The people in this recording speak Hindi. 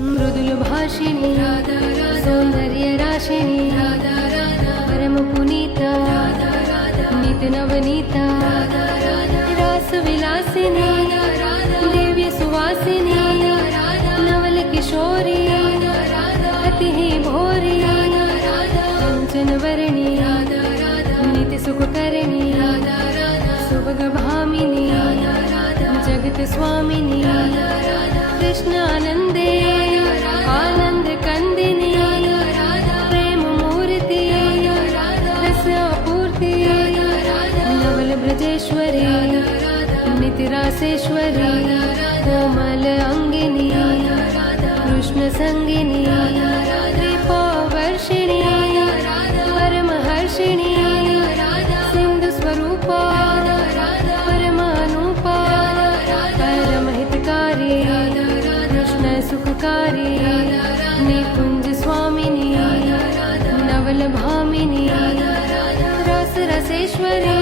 मृदुल भाषिणी सौंदर्य राशिणी परम पुनीता नित नवनीता रास विलासिनी दिव्य सुवासिनी नवल किशोरी अति भोरी कंचन वर्णी नित्य सुखकरणी सुभग भामिनी जगत स्वामिनी कृष्णानंदे आनंद कंदिनी प्रेम मूर्ति रस पूर्ति नवल ब्रजेश्वरी नित्य रासेश्वरी कोमल अंगिनी कृष्ण संगिनी वर्षिणी परमहर्षिणी सिंधु स्वरूपा परमानुपा परमहितकारी कृष्ण सुखकारी निकुंज स्वामिनी नवल भामिनी रस रसेश्वरी